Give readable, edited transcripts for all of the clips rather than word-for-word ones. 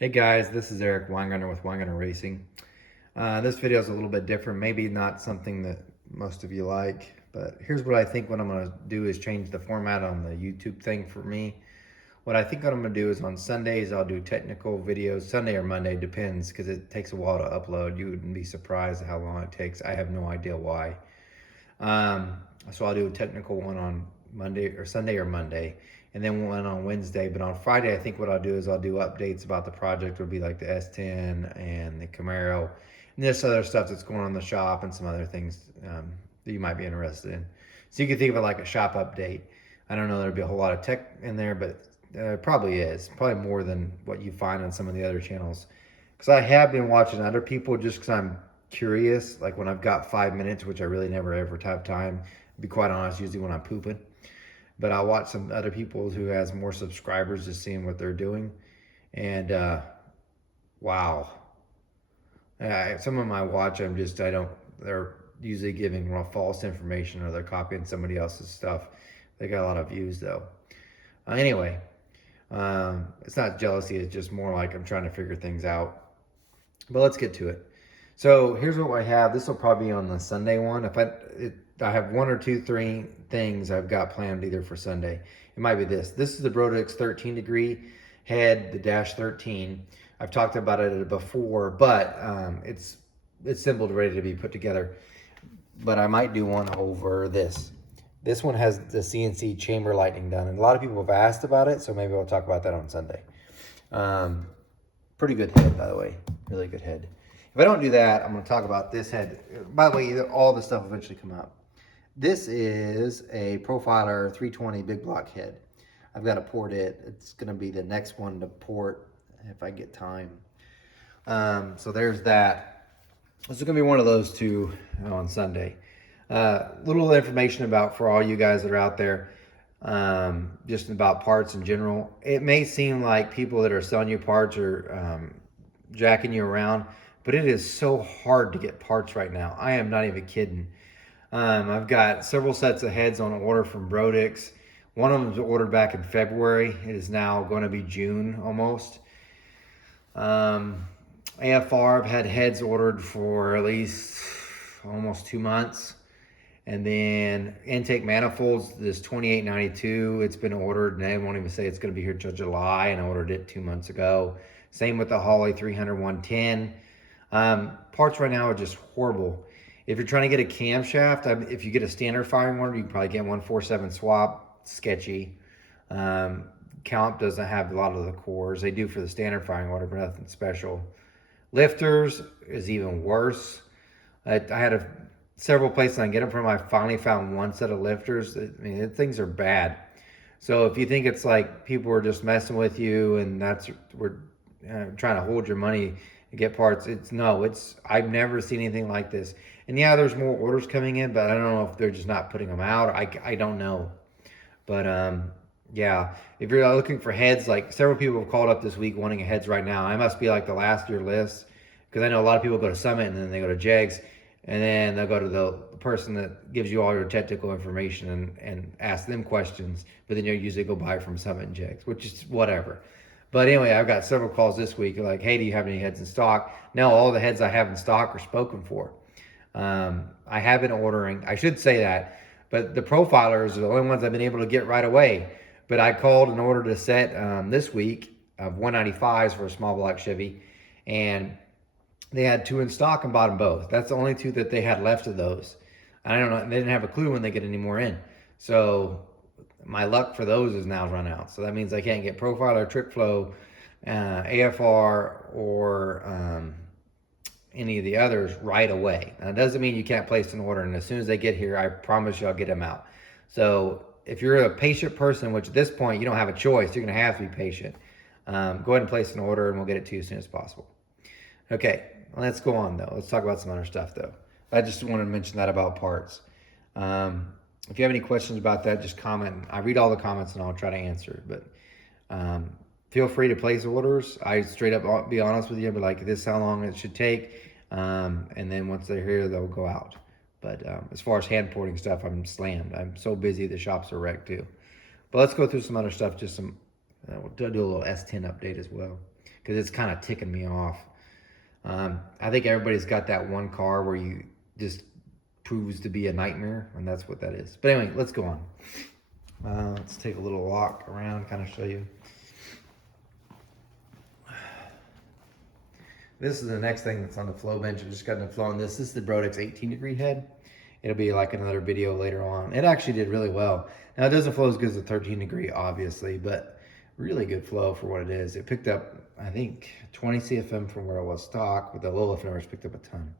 Hey guys, this is Eric Weingartner with Weingartner Racing. This video is a little bit different, maybe not something that most of you like, but here's what I think what I'm going to do is change the format on the YouTube thing for me. What I think what I'm going to do is on Sundays, I'll do technical videos, Sunday or Monday, depends, because it takes a while to upload. You wouldn't be surprised at how long it takes. I have no idea why. Um, so I'll do a technical one on Monday or Sunday or Monday, and then one on Wednesday. But on Friday, I think what I'll do is I'll do updates about the project. Would be like the S10 and the Camaro, and this other stuff that's going on in the shop and some other things that you might be interested in. So you can think of it like a shop update. I don't know there'll be a whole lot of tech in there, but probably is. Probably more than what you find on some of the other channels. Because I have been watching other people just because I'm curious, like when I've got 5 minutes, which I really never ever have time, to be quite honest, usually when I'm pooping. But I'll watch some other people who has more subscribers, just seeing what they're doing. And wow. Some of them I watch, I don't, they're usually giving false information or they're copying somebody else's stuff. They got a lot of views though. Anyway, it's not jealousy, it's just more like I'm trying to figure things out. But let's get to it. So here's what I have. This will probably be on the Sunday one. I have one or two, three things I've got planned either for Sunday. It might be this. This is the Brodix 13 degree head, the Dash 13. I've talked about it before, but it's assembled, ready to be put together. But I might do one over this. This one has the CNC chamber lightning done, and a lot of people have asked about it, so maybe I'll talk about that on Sunday. Pretty good head, by the way. Really good head. If I don't do that, I'm going to talk about this head. By the way, all this stuff will eventually come out. This is a Profiler 320 big block head. I've got to port it. It's going to be the next one to port if I get time. So there's that. This is going to be one of those two on Sunday. Little information about for all you guys that are out there, just about parts in general. It may seem like people that are selling you parts are jacking you around, but it is so hard to get parts right now. I am not even kidding. I've got several sets of heads on order from Brodix. One of them was ordered back in February. It is now going to be June almost. AFR, I've had heads ordered for at least almost 2 months. And then intake manifolds, this 2892, it's been ordered, and they won't even say it's going to be here till July, and I ordered it 2 months ago. Same with the Holley 300 110. Parts right now are just horrible. If you're trying to get a camshaft, if you get a standard firing order, you can probably get 147 swap. Sketchy. Count doesn't have a lot of the cores. They do for the standard firing order, but nothing special. Lifters is even worse. I had several places I can get them from. I finally found one set of lifters. I mean, things are bad. So if you think it's like people are just messing with you and we're trying to hold your money and get parts, I've never seen anything like this. And yeah, there's more orders coming in, but I don't know if they're just not putting them out. I don't know. But yeah, if you're looking for heads, like several people have called up this week wanting heads right now. I must be like the last of your list, because I know a lot of people go to Summit and then they go to Jegs, and then they'll go to the person that gives you all your technical information and ask them questions, but then you'll usually go buy from Summit and Jegs, which is whatever. But anyway, I've got several calls this week like, hey, do you have any heads in stock? No, all the heads I have in stock are spoken for. I have been ordering, I should say that, but the Profilers are the only ones I've been able to get right away. But I called and ordered a set this week of 195s for a small block Chevy, and they had two in stock and bought them both. That's the only two that they had left of those. I don't know. They didn't have a clue when they get any more in. So my luck for those is now run out. So that means I can't get Profiler, Trick Flow, AFR, or any of the others right away. Now, it doesn't mean you can't place an order. And as soon as they get here, I promise you I'll get them out. So if you're a patient person, which at this point you don't have a choice, you're going to have to be patient. Go ahead and place an order and we'll get it to you as soon as possible. Okay, let's go on though. Let's talk about some other stuff though. I just wanted to mention that about parts. If you have any questions about that, just comment. I read all the comments and I'll try to answer. But feel free to place orders. I straight up be honest with you, but like this is how long it should take. And then once they're here, they'll go out. But as far as hand porting stuff, I'm slammed. I'm so busy, the shops are wrecked too. But let's go through some other stuff, just some We'll do a little S10 update as well, because it's kind of ticking me off. I think everybody's got that one car where you just proves to be a nightmare, and that's what that is. But anyway, let's go on. Let's take a little walk around, kind of show you. This is the next thing that's on the flow bench. I just got into flowing this. This is the Brodex 18-degree head. It'll be like another video later on. It actually did really well. Now, it doesn't flow as good as the 13-degree, obviously, but really good flow for what it is. It picked up, I think, 20 CFM from where it was stock, with the low lift numbers picked up a ton.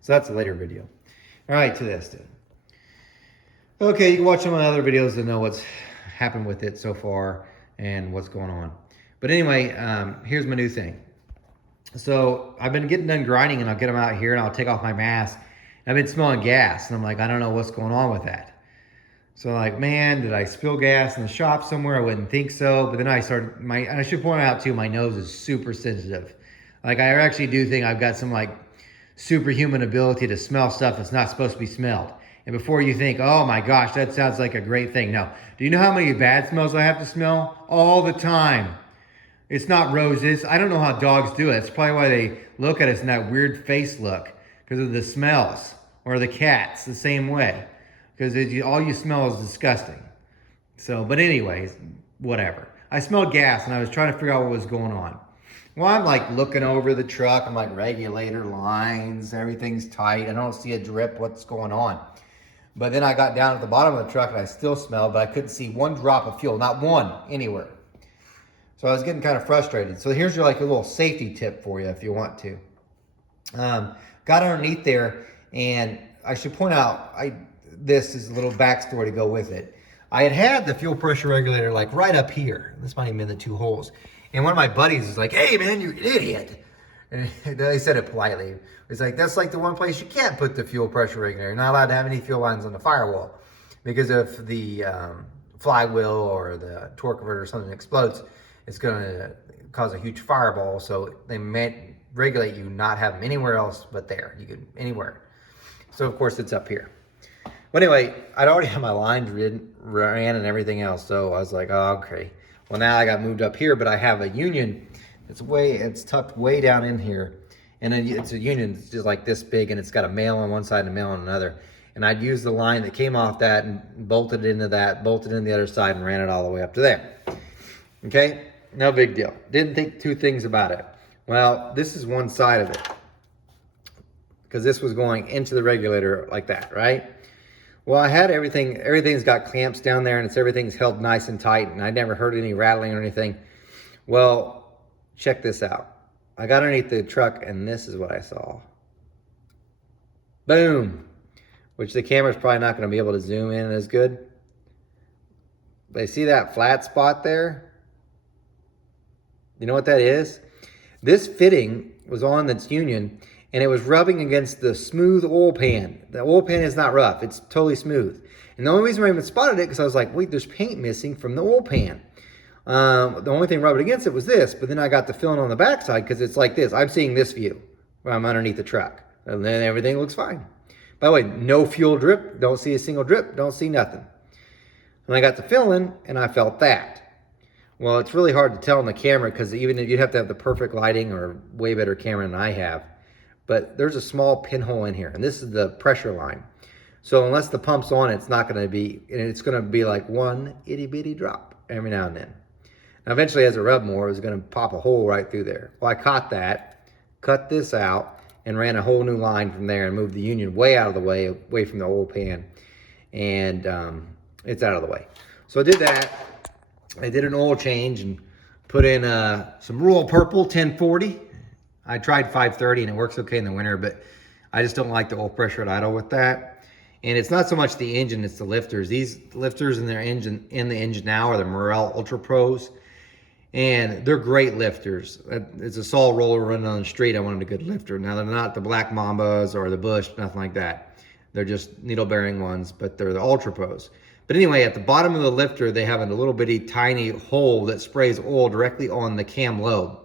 So that's a later video. All right, to this, dude. Okay, you can watch some of my other videos to know what's happened with it so far and what's going on. But anyway, here's my new thing. So I've been getting done grinding, and I'll get them out here and I'll take off my mask. I've been smelling gas, and I'm like, I don't know what's going on with that. So I'm like, man, did I spill gas in the shop somewhere? I wouldn't think so. But then I should point out too, my nose is super sensitive. Like, I actually do think I've got some like superhuman ability to smell stuff that's not supposed to be smelled. And before you think, oh my gosh, that sounds like a great thing. No, do you know how many bad smells I have to smell? All the time. It's not roses. I don't know how dogs do it. It's probably why they look at us in that weird face look, because of the smells. Or the cats, the same way. Because all you smell is disgusting. So, but anyways, whatever. I smelled gas, and I was trying to figure out what was going on. Well, I'm like looking over the truck. I'm like, regulator lines, everything's tight. I don't see a drip. What's going on? But then I got down at the bottom of the truck, and I still smelled, but I couldn't see one drop of fuel. Not one, anywhere. So I was getting kind of frustrated. So here's your like a little safety tip for you if you want to. Got underneath there, and I should point out, this is a little backstory to go with it. I had the fuel pressure regulator like right up here. This might even be in the two holes. And one of my buddies was like, hey man, you're an idiot. And they said it politely. It's like, that's like the one place you can't put the fuel pressure regulator. You're not allowed to have any fuel lines on the firewall, because if the flywheel or the torque converter or something explodes, it's going to cause a huge fireball. So they regulate you not have them anywhere else but there. You can anywhere. So of course it's up here. But anyway, I'd already had my lines ran and everything else. So I was like, oh, okay. Well, now I got moved up here, but I have a union. It's tucked way down in here. And then it's a union. It's just like this big, and it's got a male on one side and a male on another. And I'd use the line that came off that and bolted into that, bolted in the other side, and ran it all the way up to there. Okay, no big deal. Didn't think two things about it. Well, this is one side of it, because this was going into the regulator like that, right? Well, I had everything's got clamps down there, and everything's held nice and tight, and I never heard any rattling or anything. Well, check this out. I got underneath the truck, and this is what I saw. Boom. Which the camera's probably not going to be able to zoom in as good. But you see that flat spot there? You know what that is? This fitting was on its union, and it was rubbing against the smooth oil pan. The oil pan is not rough. It's totally smooth. And the only reason I even spotted it, because I was like, wait, there's paint missing from the oil pan. The only thing rubbing against it was this, but then I got the filling on the backside, because it's like this. I'm seeing this view where I'm underneath the truck, and then everything looks fine. By the way, no fuel drip. Don't see a single drip. Don't see nothing. And I got the filling, and I felt that. Well, it's really hard to tell on the camera, because even if you'd have to have the perfect lighting or way better camera than I have. But there's a small pinhole in here, and this is the pressure line. So unless the pump's on, it's not going to be, and it's going to be like one itty bitty drop every now and then. Now eventually, as it rubbed more, it was going to pop a hole right through there. Well, I caught that, cut this out, and ran a whole new line from there and moved the union way out of the way, away from the oil pan. And it's out of the way. So I did that. I did an oil change and put in some Royal Purple 1040. I tried 530 and it works okay in the winter, but I just don't like the oil pressure at idle with that. And it's not so much the engine, it's the lifters. These lifters in the engine now are the Morel Ultra Pros. And they're great lifters. It's a saw roller running on the street. I wanted a good lifter. Now, they're not the Black Mambas or the Bush, nothing like that. They're just needle-bearing ones, but they're the Ultra Pros. But anyway, at the bottom of the lifter, they have a little bitty tiny hole that sprays oil directly on the cam lobe.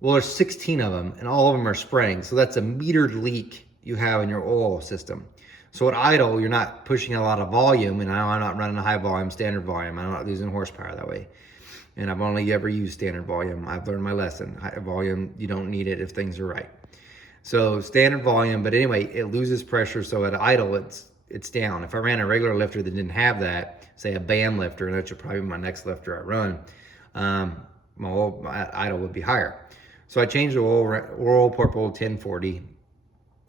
Well, there's 16 of them, and all of them are spraying. So that's a metered leak you have in your oil system. So at idle, you're not pushing a lot of volume, and I'm not running a high volume, standard volume. I'm not losing horsepower that way. And I've only ever used standard volume. I've learned my lesson. High volume, you don't need it if things are right. So standard volume, but anyway, it loses pressure. So at idle, it's down. If I ran a regular lifter that didn't have that, say a BAM lifter, and that should probably be my next lifter I run, my idle would be higher. So I changed the oil purple 1040.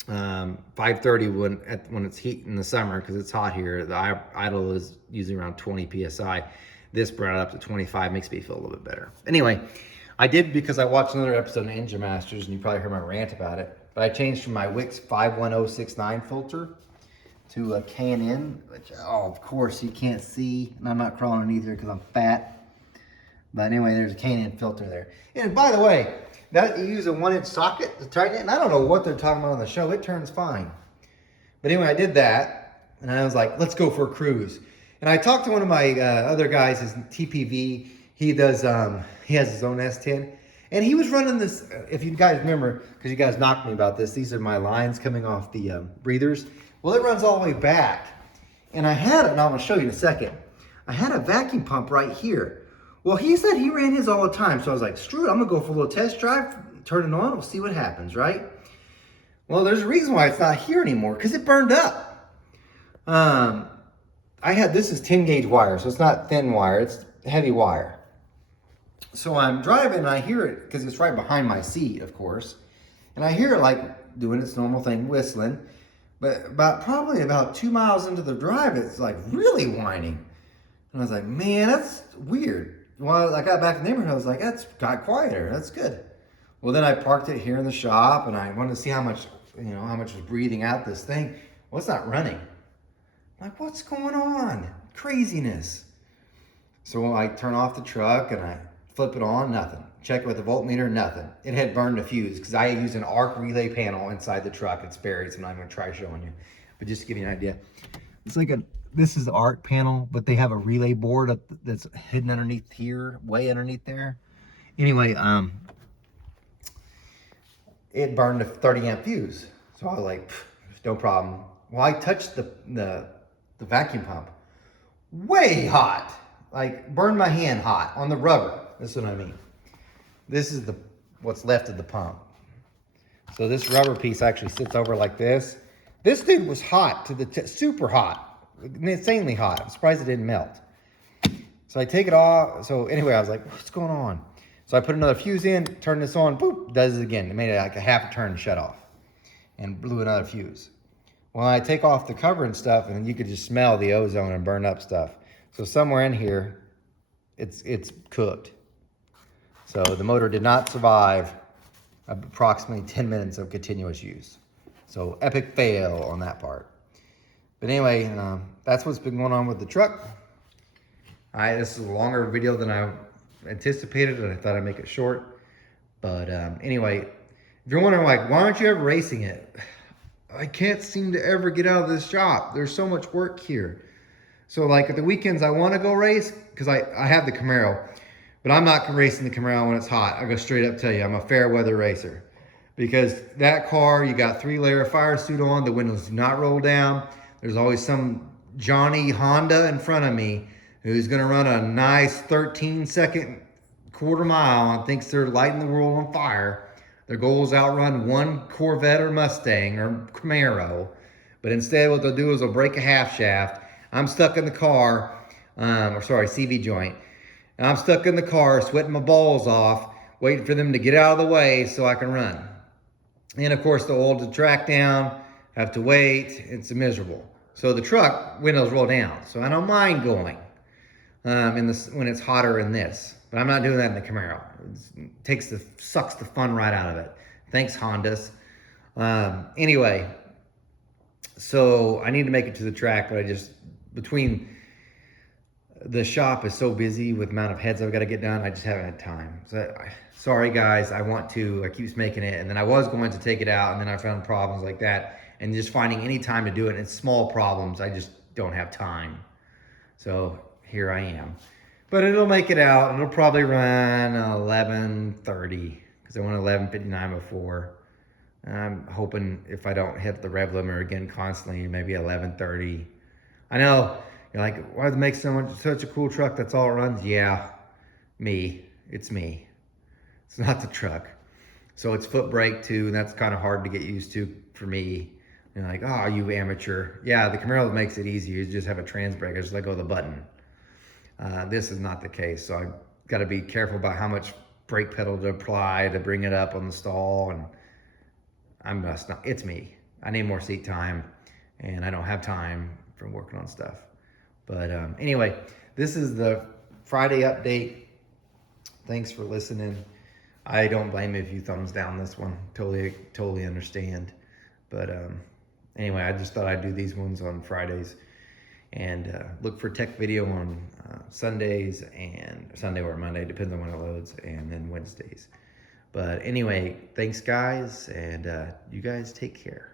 530 when it's heat in the summer, because it's hot here. The idle is usually around 20 psi. This brought it up to 25, makes me feel a little bit better. Anyway, I did because I watched another episode of Engine Masters, and you probably heard my rant about it. But I changed from my Wix 51069 filter to a K&N, which, oh, of course, you can't see. And I'm not crawling underneath here because I'm fat. But anyway, there's a K&N filter there. And by the way, that you use a 1-inch socket to tighten it, and I don't know what they're talking about on the show. It turns fine. But anyway, I did that, and I was like, let's go for a cruise. And I talked to one of my other guys, his TPV. He does, he has his own S10, and he was running this. If you guys remember, because you guys knocked me about this, these are my lines coming off the breathers. Well, it runs all the way back, and I had it, and I'm gonna show you in a second. I had a vacuum pump right here. Well, he said he ran his all the time, so I was like, screw it, I'm gonna go for a little test drive, turn it on, we'll see what happens, right? Well, there's a reason why it's not here anymore, because it burned up. This is 10 gauge wire, so it's not thin wire, it's heavy wire. So I'm driving and I hear it, because it's right behind my seat, of course. And I hear it like doing its normal thing, whistling. But probably about 2 miles into the drive, it's like really whining. And I was like, man, that's weird. Well, I got back in the neighborhood, I was like, that's got quieter, that's good. Well, then I parked it here in the shop, and I wanted to see how much was breathing out this thing. Well, it's not running. I'm like, what's going on? Craziness. So I turn off the truck and I flip it on, nothing. Check it with the voltmeter, nothing. It had burned a fuse because I use an arc relay panel inside the truck. It's buried, so I'm not going to try showing you. But just to give you an idea, it's like this is the arc panel, but they have a relay board that's hidden underneath here, way underneath there. Anyway, it burned a 30 amp fuse. So I was like, no problem. Well, I touched the vacuum pump. Way hot. Like burned my hand hot on the rubber. This is what I mean. This is what's left of the pump. So this rubber piece actually sits over like this. This dude was hot to the super hot, insanely hot. I'm surprised it didn't melt. So I take it off. So anyway, I was like, what's going on? So I put another fuse in, turn this on, boop, does it again. It made it like a half a turn shut off and blew another fuse. Well, I take off the cover and stuff, and you could just smell the ozone and burn up stuff. So somewhere in here, it's cooked. So the motor did not survive approximately 10 minutes of continuous use. So epic fail on that part. But anyway, that's what's been going on with the truck. This is a longer video than I anticipated, and I thought I'd make it short. But anyway, if you're wondering, like, why aren't you ever racing it? I can't seem to ever get out of this shop. There's so much work here. So like at the weekends, I want to go race because I have the Camaro, but I'm not racing the Camaro when it's hot. I go straight up tell you, I'm a fair weather racer because that car, you got 3-layer fire suit on, the windows do not roll down. There's always some Johnny Honda in front of me who's going to run a nice 13-second quarter mile and thinks they're lighting the world on fire. Their goal is outrun one Corvette or Mustang or Camaro, but instead what they'll do is they'll break a half shaft. I'm stuck in the car, CV joint. And I'm stuck in the car, sweating my balls off, waiting for them to get out of the way so I can run. And of course, they'll hold the track down, have to wait. It's miserable. So the truck windows roll down, so I don't mind going when it's hotter in this. But I'm not doing that in the Camaro. It sucks the fun right out of it. Thanks, Hondas. Anyway, so I need to make it to the track, but between the shop is so busy with the amount of heads I've got to get done, I just haven't had time. So sorry guys, I keep making it, and then I was going to take it out, and then I found problems like that, and just finding any time to do it, and it's small problems, I just don't have time. So here I am. But it'll make it out. It'll probably run 11:30 because I went 11:59 before. I'm hoping if I don't hit the rev limiter again constantly, maybe 11:30. I know you're like, why does it make such a cool truck that's all it runs? Yeah, me. It's me. It's not the truck. So it's foot brake too, and that's kind of hard to get used to for me. You're like, oh, you amateur. Yeah, the Camaro makes it easy. You just have a trans brake. I just let go of the button. This is not the case. So I've got to be careful about how much brake pedal to apply to bring it up on the stall. And I'm just not, it's me. I need more seat time, and I don't have time from working on stuff. But anyway, this is the Friday update. Thanks for listening. I don't blame you if you thumbs down this one. Totally understand. But anyway, I just thought I'd do these ones on Fridays, and look for tech video on Sundays and Sunday or Monday, depends on when it loads, and then Wednesdays. But anyway, thanks guys, and you guys take care.